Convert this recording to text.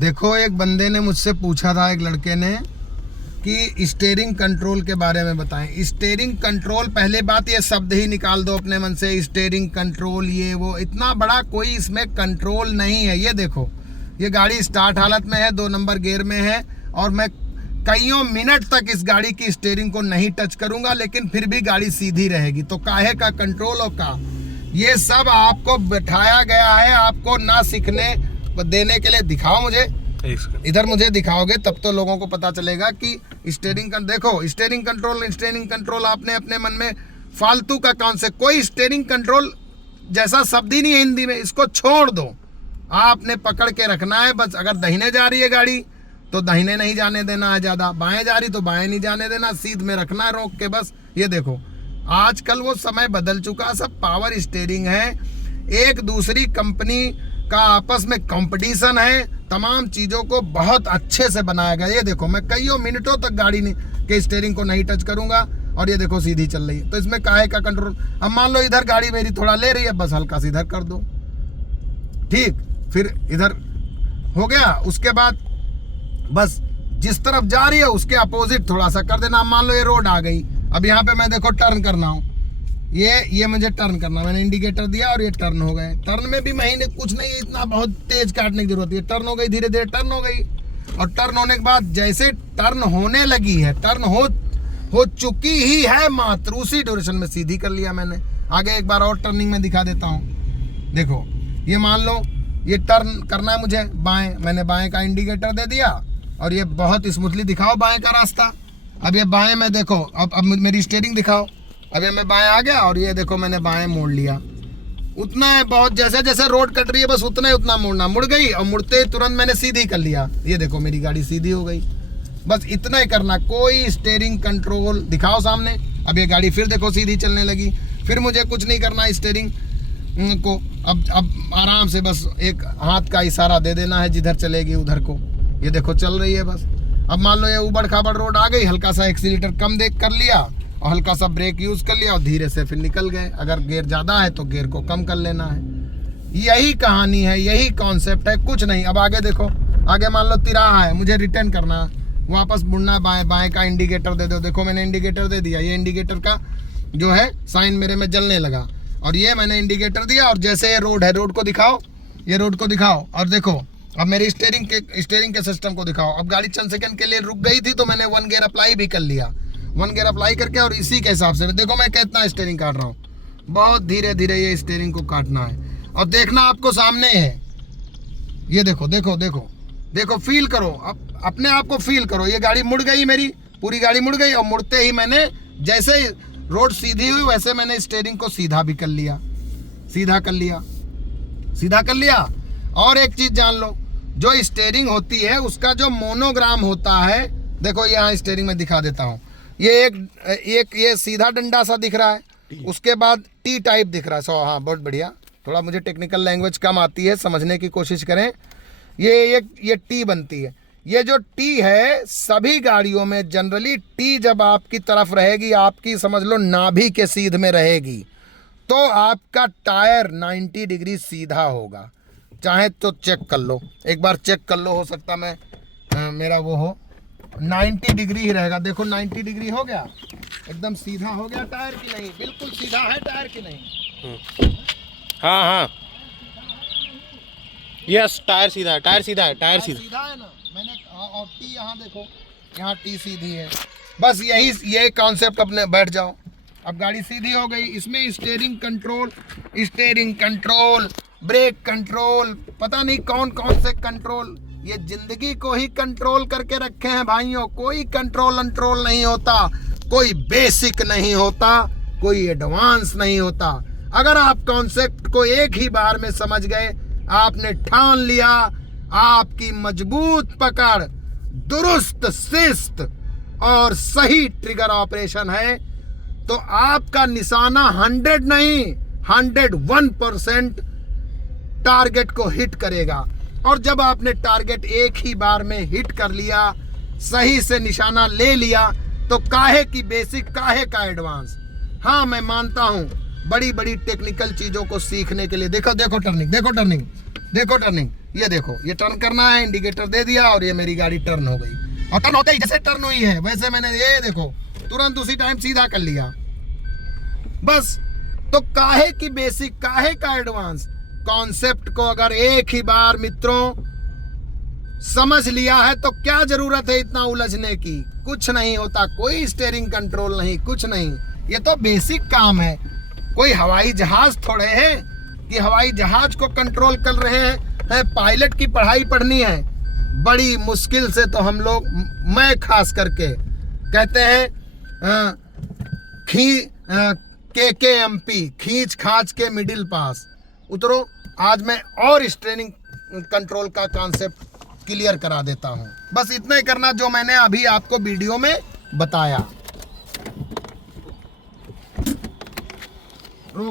देखो, एक बंदे ने मुझसे पूछा था, एक लड़के ने, कि स्टीयरिंग कंट्रोल के बारे में बताएं। स्टीयरिंग कंट्रोल, पहले बात ये शब्द ही निकाल दो अपने मन से, स्टीयरिंग कंट्रोल, ये वो इतना बड़ा कोई इसमें कंट्रोल नहीं है। ये देखो, ये गाड़ी स्टार्ट हालत में है, 2 नंबर गियर में है, और मैं कईयों मिनट तक इस गाड़ी की स्टीयरिंग को नहीं टच करूंगा, लेकिन फिर भी गाड़ी सीधी रहेगी। तो काहे का कंट्रोल और का, ये सब आपको बैठाया गया है, आपको ना सीखने देने के लिए। दिखाओ मुझे, इधर मुझे दिखाओगे तब तो लोगों को पता चलेगा कि स्टीयरिंग देखो, स्टीयरिंग कंट्रोल आपने अपने मन में फालतू का कॉन्सेप्ट, कोई स्टीयरिंग कंट्रोल जैसा शब्द ही नहीं है हिंदी में। इसको छोड़ दो, आपने पकड़ के रखना है बस। अगर दाहिने जा रही है गाड़ी तो दाहिने नहीं जाने देना है ज़्यादा, बाएं जा रही तो बाएं नहीं जाने देना, सीध में रखना है रोक के बस। ये देखो, आजकल वो समय बदल चुका, सब पावर स्टीयरिंग है, एक दूसरी कंपनी का आपस में कंपटीशन है, तमाम चीज़ों को बहुत अच्छे से बनाया गया। ये देखो, मैं कईयों मिनटों तक गाड़ी के स्टीयरिंग को नहीं टच करूंगा, और ये देखो सीधी चल रही है। तो इसमें काहे का कंट्रोल। अब मान लो इधर गाड़ी मेरी थोड़ा ले रही है, बस हल्का सा इधर कर दो, ठीक, फिर इधर हो गया। उसके बाद बस जिस तरफ जा रही है उसके अपोजिट थोड़ा सा कर देना। मान लो ये रोड आ गई, अब यहाँ पे मैं देखो टर्न करना हूँ, ये मुझे टर्न करना, मैंने इंडिकेटर दिया और ये टर्न हो गए। टर्न में भी महीने कुछ नहीं, इतना बहुत तेज काटने की जरूरत है। टर्न हो गई, धीरे धीरे टर्न हो गई, और टर्न होने के बाद जैसे टर्न होने लगी है, टर्न हो चुकी ही है मात्र, उसी ड्यूरेशन में सीधी कर लिया मैंने। आगे एक बार और टर्निंग में दिखा देता हूँ। देखो, ये मान लो ये टर्न करना है मुझे बाएं, मैंने बाएं का इंडिकेटर दे दिया, और ये बहुत स्मूथली दिखाओ बाएं का रास्ता। अब ये बाएं में देखो, अब मेरी स्टीयरिंग दिखाओ, अब ये मैं बाएं आ गया, और ये देखो मैंने बाएं मोड़ लिया। उतना है बहुत, जैसे जैसे रोड कट रही है बस उतना मोड़ना, मुड़ गई, और मुड़ते तुरंत मैंने सीधी कर लिया। ये देखो मेरी गाड़ी सीधी हो गई, बस इतना ही करना। कोई स्टीयरिंग कंट्रोल दिखाओ सामने। अब ये गाड़ी फिर देखो सीधी चलने लगी, फिर मुझे कुछ नहीं करना स्टीयरिंग को। अब आराम से बस एक हाथ का इशारा दे देना है जिधर चलेगी उधर को। ये देखो चल रही है बस। अब मान लो ये उबड़ खाबड़ रोड आ गई, हल्का सा एक्सीलेटर कम देख कर लिया, और हल्का सा ब्रेक यूज कर लिया, और धीरे से फिर निकल गए। अगर गियर ज़्यादा है तो गियर को कम कर लेना है। यही कहानी है, यही कॉन्सेप्ट है, कुछ नहीं। अब आगे देखो, आगे मान लो तिराहा है, मुझे रिटर्न करना, वापस मुड़ना, बाएं का इंडिकेटर दे दो। देखो मैंने इंडिकेटर दे दिया, ये इंडिकेटर का जो है साइन मेरे में जलने लगा, और ये मैंने इंडिकेटर दिया, और जैसे ये रोड है, रोड को दिखाओ, ये रोड को दिखाओ, और देखो अब मेरी स्टीयरिंग के सिस्टम को दिखाओ। अब गाड़ी चंद सेकंड के लिए रुक गई थी तो मैंने 1 गियर अप्लाई भी कर लिया, 1 गियर अप्लाई करके, और इसी के हिसाब से देखो मैं कितना स्टीयरिंग काट रहा हूँ। बहुत धीरे धीरे ये स्टीयरिंग को काटना है, और देखना आपको सामने है। ये देखो देखो देखो देखो, फील करो, अब अपने आप को फील करो। ये गाड़ी मुड़ गई, मेरी पूरी गाड़ी मुड़ गई, और मुड़ते ही मैंने जैसे ही रोड सीधी हुई वैसे मैंने स्टीयरिंग को सीधा भी कर लिया, सीधा कर लिया। और एक चीज जान लो, जो स्टीयरिंग होती है उसका जो मोनोग्राम होता है, देखो यहाँ स्टीयरिंग में दिखा देता हूँ, ये एक ये सीधा डंडा सा दिख रहा है, उसके बाद टी टाइप दिख रहा है। सो हाँ, बहुत बढ़िया, थोड़ा मुझे टेक्निकल लैंग्वेज कम आती है, समझने की कोशिश करें। ये टी बनती है। ये जो टी है सभी गाड़ियों में जनरली टी जब आपकी तरफ रहेगी, आपकी समझ लो नाभि के सीध में रहेगी, तो आपका टायर 90 डिग्री सीधा होगा। चाहे तो चेक कर लो, एक बार चेक कर लो, हो सकता मैं मेरा वो हो, 90 डिग्री ही रहेगा। देखो 90 डिग्री हो गया, एकदम सीधा हो गया टायर की नहीं, बिल्कुल सीधा है टायर की नहीं। हाँ यस, टायर सीधा है, टायर सीधा है ना। मैंने और टी यहाँ देखो, यहाँ टी सीधी है। बस यही कॉन्सेप्ट अपने बैठ जाओ। अब गाड़ी सीधी हो गई, इसमें स्टीयरिंग कंट्रोल, ब्रेक कंट्रोल, पता नहीं कौन कौन से कंट्रोल, ये जिंदगी को ही कंट्रोल करके रखे हैं भाइयों। कोई कंट्रोल नहीं होता, कोई बेसिक नहीं होता, कोई एडवांस नहीं होता। अगर आप कॉन्सेप्ट को एक ही बार में समझ गए, आपने ठान लिया, आपकी मजबूत पकड़, दुरुस्त शिस्त और सही ट्रिगर ऑपरेशन है, तो आपका निशाना 100 नहीं 101% टारगेट को हिट करेगा। और जब आपने टारगेट एक ही बार में हिट कर लिया, सही से निशाना ले लिया, तो काहे की बेसिक, काहे का एडवांस। हाँ, मैं मानता हूं बड़ी बड़ी टेक्निकल चीजों को सीखने के लिए, देखो टर्निंग, ये देखो, ये टर्न करना है, इंडिकेटर दे दिया और ये मेरी गाड़ी टर्न हो गई। और टर्न होते ही जैसे टर्न हुई है वैसे मैंने ये देखो तुरंत उसी टाइम सीधा कर लिया। बस, तो काहे की बेसिक, काहे का एडवांस कॉन्सेप्ट को अगर एक ही बार मित्रों समझ लिया है तो क्या जरूरत है इतना उलझने की। कुछ नहीं होता, कोई स्टीयरिंग कंट्रोल नहीं, कुछ नहीं। ये तो बेसिक काम है। कोई हवाई जहाज थोड़े है कि हवाई जहाज को कंट्रोल कर रहे हैं। पायलट की पढ़ाई पढ़नी है, बड़ी मुश्किल से तो हम लोग, मैं खास करके कहते हैं KKMP, खींच खाच के मिडिल पास उतरो। आज मैं और स्टीयरिंग कंट्रोल का कॉन्सेप्ट क्लियर करा देता हूं। बस इतना ही करना जो मैंने अभी आपको वीडियो में बताया।